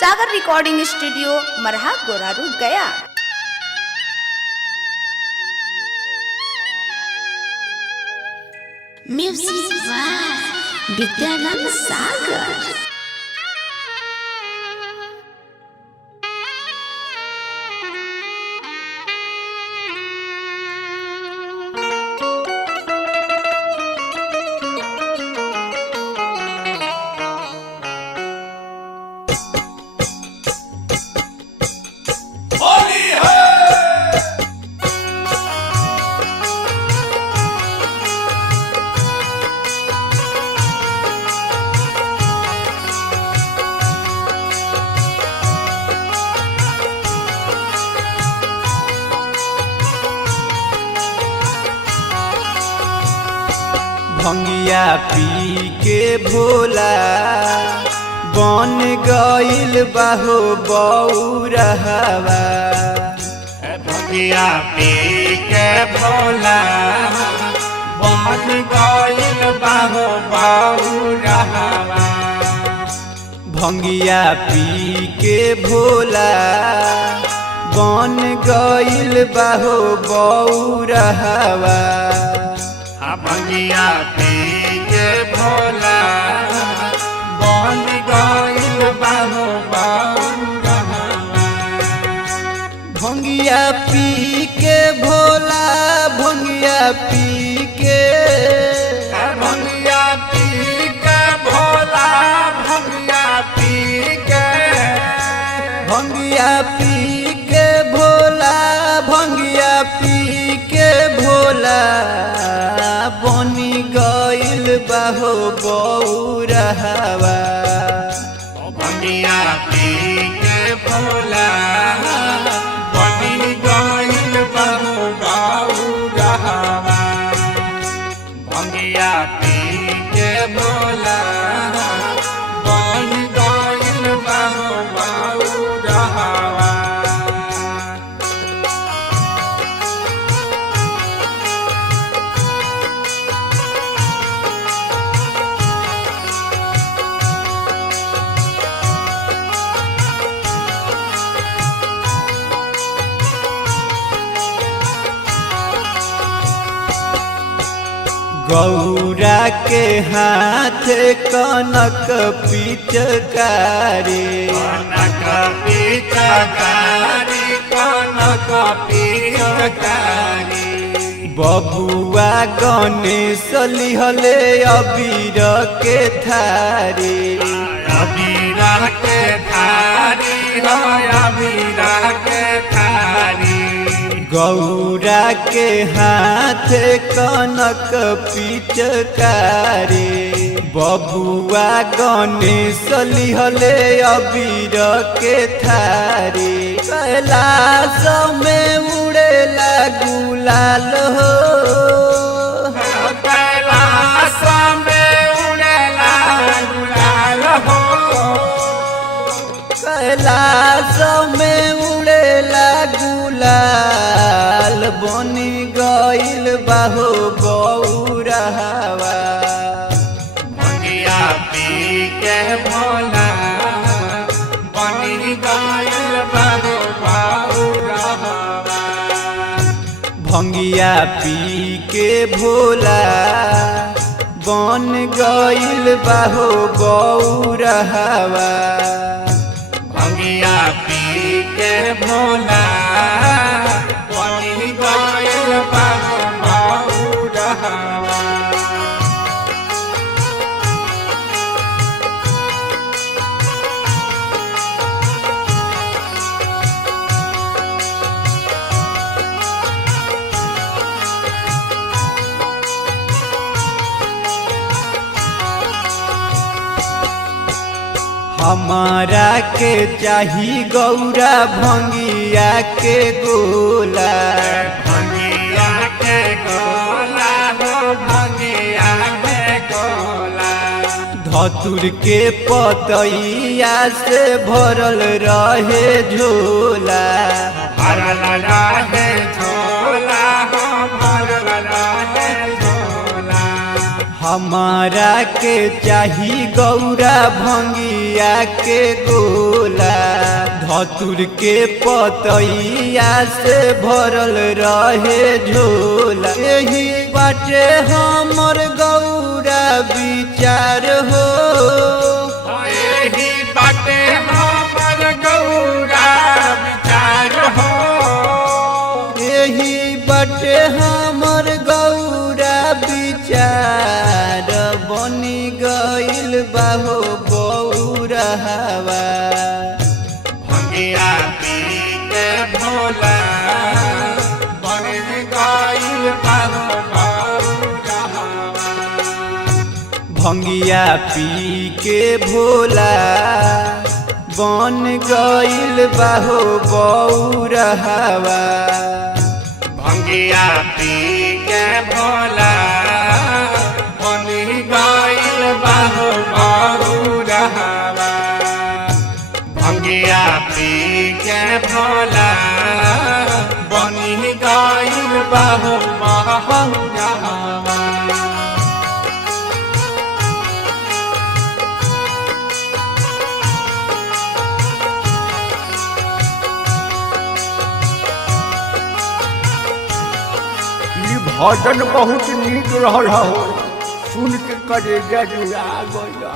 सागर recording studio मरहा गोरारू गया। Music by Vidyanand Sagar. भंगिया पी के भोला बन गइल बाहो बौरहवा। भंगिया पी के भोला बन गइल बाहो बौरहवा। भंगिया पी के भोला बन गइल बाहो बौरहवा। भंगिया पी के भोला बन गइल बाहो बौरहवा। भंगिया पी के भोला भंगिया पी के भंगिया पी के भोला भंगिया पी के भंगिया पी के भोला भंगिया पी के भोला बनी गइल बाहो बौरहवा। भंगिया पी के भोला बनी गइल बाहो बौरहवा। भंगिया पी के भोला बन गइल बाहो बौरहवा। गौरा के हाथ कनक पिचकारी। कनक पिचकारी कनक पिचकारी। बबुआ गणेश लिहले अबीर के थारी। अबीर के थारी अबीर के थारी। गौरा के हाथ कनक पिचकारी। बबुआ गणेश लिहले अबीर के थारी। कैलाश में उड़ेला गुलाल हो। कैलाश में उड़ेला गुलाल हो। कैलाश में उड़ेला गुलाल बनी गइल बाहो बौरहवा। भंगिया पी के भोला बनी गइल बाहो बौरहवा। भंगिया पी के भोला बन गइल बाहो बौरहवा। भंगिया पी के भोला बनी गइल बाहो बौरहवा। हमारा के चाही गौरा भंगिया के गोला। भंगिया के गोला हो भंगिया के गोला। धतुर के पतैया से भरल रहे झोला। भरल रहे झोला हो भरल रहे झोला। हमारा के चाही गौरा भंगिया के गोला। धतुर के पतैया से भरल रहे झोला यही बाटे हमर गौरा विचार हो यही बाटे हमर गौरा विचार हो यही बाटे हमर गौरा विचार बनी गइल बाहो बौरहवा भंगिया पी के भोला बन गइल बाहो बौरहवा भंगिया पी के भोला बन गइल बाहो बौरहवा भंगिया पी के भोला बन गइल बाहो बौरहवा भंगिया पी के भोला बन गइल बाहो बौरहवा भजन बहुत नीक रहा हो सुन के करेजा जुड़ा गया।